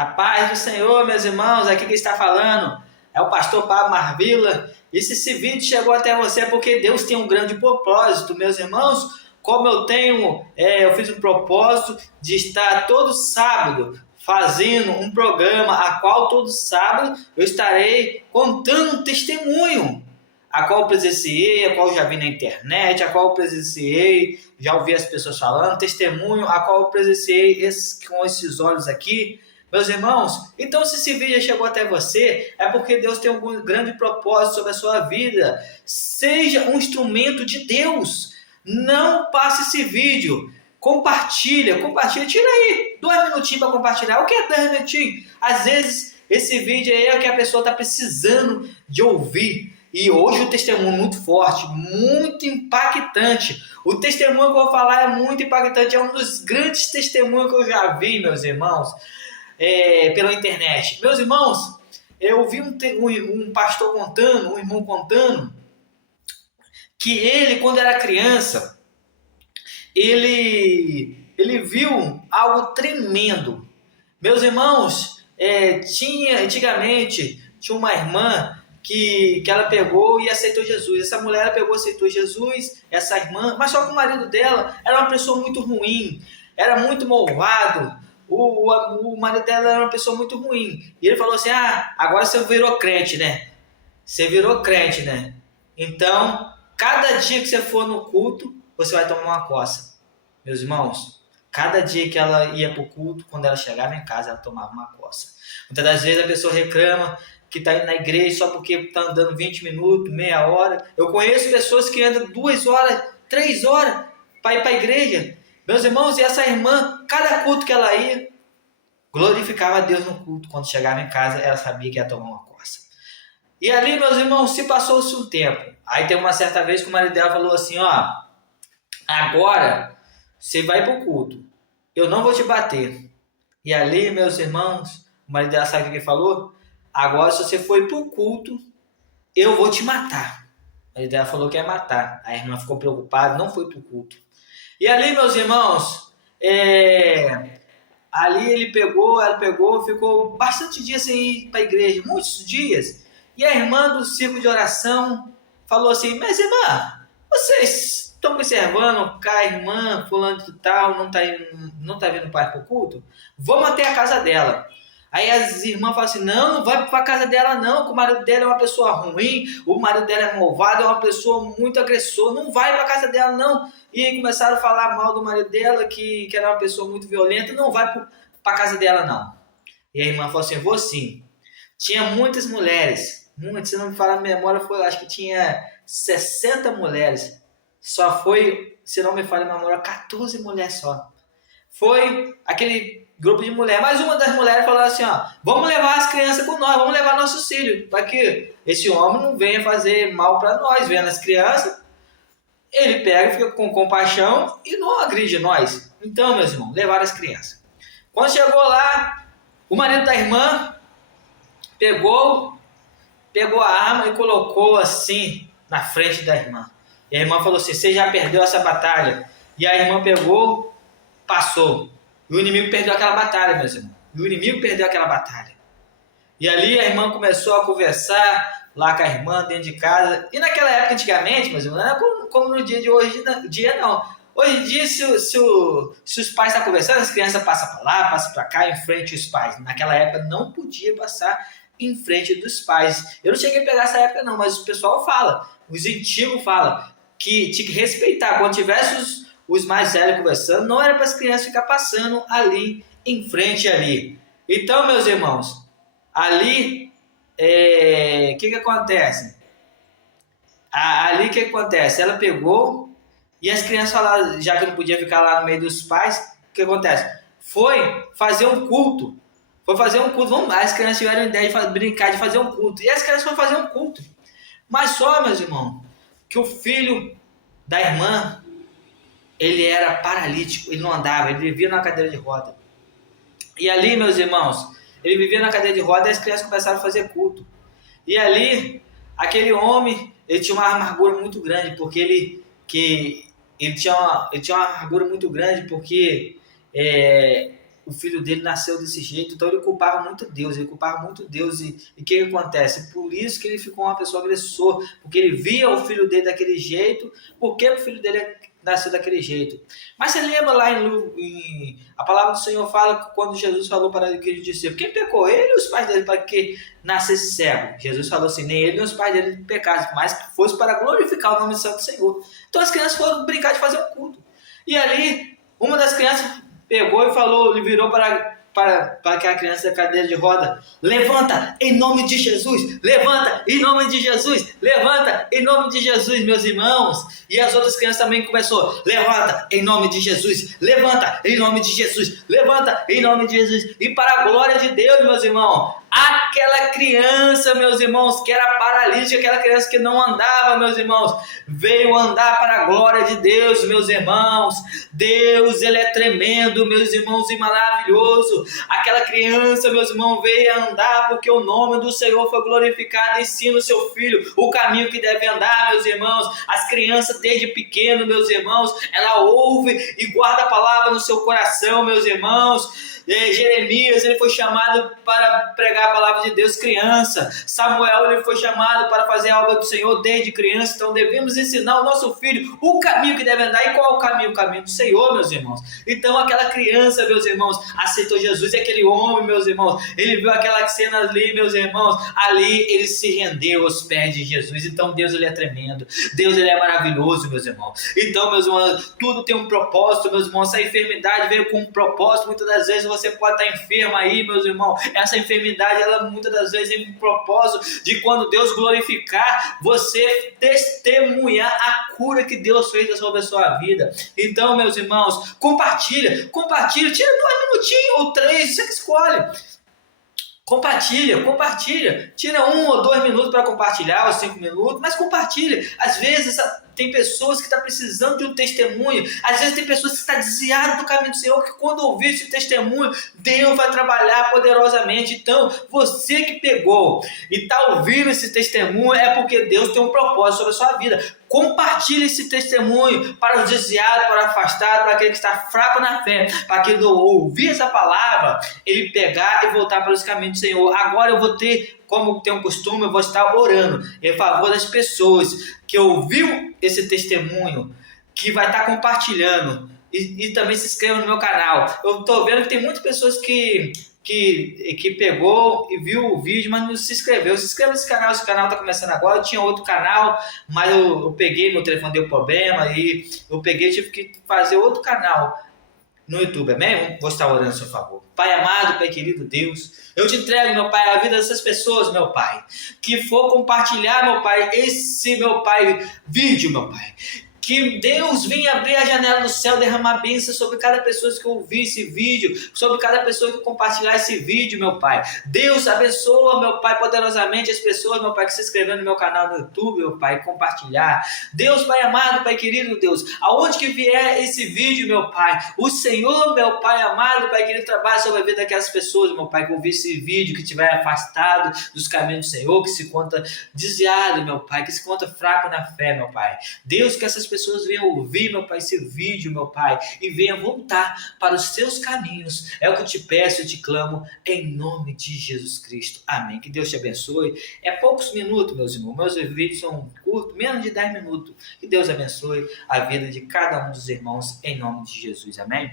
A paz do Senhor, meus irmãos, aqui quem está falando é o pastor Pablo Marvila. E se esse vídeo chegou até você é porque Deus tem um grande propósito, meus irmãos. Como eu fiz um propósito de estar todo sábado fazendo um programa, a qual todo sábado eu estarei contando um testemunho, a qual eu presenciei, a qual eu já vi na internet, a qual eu presenciei, já ouvi as pessoas falando, testemunho, a qual eu presenciei com esses olhos aqui. Meus irmãos, então se esse vídeo chegou até você, é porque Deus tem um grande propósito sobre a sua vida. Seja um instrumento de Deus. Não passe esse vídeo. Compartilha, tira aí 2 minutinhos para compartilhar. O que é 2 minutinhos? Às vezes esse vídeo aí é o que a pessoa está precisando de ouvir. E hoje o testemunho é muito forte, muito impactante. O testemunho que eu vou falar é muito impactante, é um dos grandes testemunhos que eu já vi, meus irmãos. Pela internet. Meus irmãos, eu vi um pastor contando, um irmão contando, que ele, quando era criança, ele viu algo tremendo. Meus irmãos, antigamente, tinha uma irmã que ela pegou e aceitou Jesus. Essa mulher ela pegou e aceitou Jesus, essa irmã, mas só que o marido dela era uma pessoa muito ruim, era muito malvado. O marido dela era uma pessoa muito ruim. E ele falou assim: agora você virou crente, né? Você virou crente, né? Então, cada dia que você for no culto, você vai tomar uma coça. Meus irmãos, cada dia que ela ia para o culto, quando ela chegava em casa, ela tomava uma coça. Muitas das vezes a pessoa reclama que está indo na igreja só porque está andando 20 minutos, meia hora. Eu conheço pessoas que andam 2 horas, 3 horas para ir para a igreja. Meus irmãos, e essa irmã, cada culto que ela ia, glorificava a Deus no culto. Quando chegava em casa, ela sabia que ia tomar uma coça. E ali, meus irmãos, se passou-se um tempo. Aí tem uma certa vez que o marido dela falou assim: agora você vai para o culto, eu não vou te bater. E ali, meus irmãos, o marido dela sabe o que ele falou? Agora, se você for para o culto, eu vou te matar. O marido dela falou que ia matar. A irmã ficou preocupada, não foi para o culto. E ali, meus irmãos, ali ela pegou, ficou bastante dias sem ir para a igreja, muitos dias. E a irmã do círculo de oração falou assim: mas irmã, vocês estão observando que a irmã fulano de tal não tá vindo para o culto? Vamos até a casa dela. Aí as irmãs falam assim: não vai para a casa dela não, que o marido dela é uma pessoa ruim, o marido dela é malvado, é uma pessoa muito agressora, não vai para a casa dela não. E aí começaram a falar mal do marido dela, que era uma pessoa muito violenta, não vai para a casa dela não. E a irmã falou assim: vou sim. Tinha muitas mulheres, se não me falar a memória, acho que tinha 60 mulheres. Só foi, se não me falha a memória, 14 mulheres só. Foi aquele grupo de mulheres. Mas uma das mulheres falou assim: vamos levar as crianças com nós, vamos levar nossos filhos, para que esse homem não venha fazer mal para nós, vendo as crianças. Ele pega, fica com compaixão e não agride nós. Então, meus irmãos, levaram as crianças. Quando chegou lá, o marido da irmã pegou a arma e colocou assim na frente da irmã. E a irmã falou assim: você já perdeu essa batalha. E a irmã pegou, passou. E o inimigo perdeu aquela batalha, meus irmãos. E ali a irmã começou a conversar lá com a irmã dentro de casa. E naquela época, antigamente, meus irmãos, não era como no dia de hoje, não. Hoje em dia, se os pais estão conversando, as crianças passam para lá, passam para cá, em frente aos pais. Naquela época não podia passar em frente dos pais. Eu não cheguei a pegar essa época não, mas o pessoal fala, os antigos falam, que tinha que respeitar. Quando tivesse os mais velhos conversando, não era para as crianças ficar passando ali, em frente ali. Então, meus irmãos, ali, que acontece? Ali, o que acontece? Ela pegou e as crianças falaram, já que não podia ficar lá no meio dos pais, o que acontece? Foi fazer um culto. As crianças tiveram a ideia de brincar, de fazer um culto. E as crianças foram fazer um culto. Mas só, meus irmãos, que o filho da irmã, ele era paralítico, ele não andava, ele vivia na cadeira de roda. E ali, meus irmãos, ele vivia na cadeira de roda e as crianças começaram a fazer culto. E ali, aquele homem, ele tinha uma amargura muito grande, porque ele tinha uma amargura muito grande, porque o filho dele nasceu desse jeito, então ele culpava muito Deus, e o que acontece? Por isso que ele ficou uma pessoa agressor, porque ele via o filho dele daquele jeito, porque o filho dele nasceu daquele jeito. Mas você lembra lá a palavra do Senhor fala que quando Jesus falou para aquele discípulo, quem pecou? Ele e os pais dele para que nascesse cego. Jesus falou assim, nem ele nem os pais dele pecaram, mas que fosse para glorificar o nome do Santo Senhor. Então as crianças foram brincar de fazer um culto. E ali, uma das crianças pegou e falou, ele virou para aquela criança da cadeira de roda, levanta em nome de Jesus, levanta em nome de Jesus, levanta em nome de Jesus, meus irmãos. E as outras crianças também começou, levanta em nome de Jesus, levanta em nome de Jesus, levanta em nome de Jesus. E para a glória de Deus, meus irmãos, aquela criança, meus irmãos, que era paralítica, aquela criança que não andava, meus irmãos, veio andar para a glória de Deus, meus irmãos. Deus, ele é tremendo, meus irmãos, e maravilhoso. Aquela criança, meus irmãos, veio andar porque o nome do Senhor foi glorificado. Ensina o seu filho o caminho que deve andar, meus irmãos. As crianças, desde pequeno, meus irmãos, ela ouve e guarda a palavra no seu coração, meus irmãos. Jeremias, ele foi chamado para pregar a palavra de Deus criança. Samuel, ele foi chamado para fazer a obra do Senhor desde criança. Então devemos ensinar o nosso filho o caminho que deve andar. E qual é o caminho? O caminho do Senhor, meus irmãos. Então aquela criança, meus irmãos, aceitou Jesus. E aquele homem, meus irmãos, ele viu aquela cena ali, meus irmãos, ali ele se rendeu aos pés de Jesus. Então Deus, ele é tremendo, Deus, ele é maravilhoso, meus irmãos. Então, meus irmãos, tudo tem um propósito, meus irmãos. Essa enfermidade veio com um propósito. Muitas das vezes você pode estar enfermo aí, meus irmãos. Essa enfermidade, ela muitas das vezes tem um propósito de quando Deus glorificar, você testemunhar a cura que Deus fez sobre a sua vida. Então, meus irmãos, compartilha, tira 2 minutinhos ou 3, você que escolhe. Compartilha, tira 1 ou 2 minutos para compartilhar, ou 5 minutos, mas compartilha. Às vezes tem pessoas que estão precisando de um testemunho, às vezes tem pessoas que estão desviadas do caminho do Senhor, que quando ouvir esse testemunho, Deus vai trabalhar poderosamente. Então, você que pegou e está ouvindo esse testemunho, é porque Deus tem um propósito sobre a sua vida. Compartilhe esse testemunho para os desviados, para o afastado, para aquele que está fraco na fé, para que ao ouvir essa palavra, ele pegar e voltar para os caminhos do Senhor. Agora eu vou ter, como tem um costume, eu vou estar orando em favor das pessoas que ouviu esse testemunho, que vai estar compartilhando. E também se inscreva no meu canal. Eu estou vendo que tem muitas pessoas que pegou e viu o vídeo, mas não se inscreveu. Se inscreva nesse canal, esse canal está começando agora. Eu tinha outro canal, mas eu peguei, meu telefone deu problema, e eu peguei, tive que fazer outro canal no YouTube, amém? Vou estar orando a seu favor. Pai amado, Pai querido Deus, eu te entrego, meu Pai, a vida dessas pessoas, meu Pai, que for compartilhar, meu Pai, esse, meu Pai, vídeo, meu Pai. Que Deus venha abrir a janela do céu, derramar bênção sobre cada pessoa que ouvir esse vídeo, sobre cada pessoa que compartilhar esse vídeo, meu Pai. Deus abençoa, meu Pai, poderosamente as pessoas, meu Pai, que se inscreveram no meu canal no YouTube, meu Pai, compartilhar. Deus, Pai amado, Pai querido Deus, aonde que vier esse vídeo, meu Pai, o Senhor, meu Pai amado, Pai querido, trabalha sobre a vida daquelas pessoas, meu Pai, que ouvir esse vídeo, que estiver afastado dos caminhos do Senhor, que se conta desviado, meu Pai, que se conta fraco na fé, meu Pai. Deus, que essas pessoas venham ouvir, meu Pai, esse vídeo, meu Pai, e venham voltar para os seus caminhos. É o que eu te peço e te clamo, em nome de Jesus Cristo. Amém. Que Deus te abençoe. É poucos minutos, meus irmãos. Meus vídeos são curtos, menos de 10 minutos. Que Deus abençoe a vida de cada um dos irmãos, em nome de Jesus. Amém.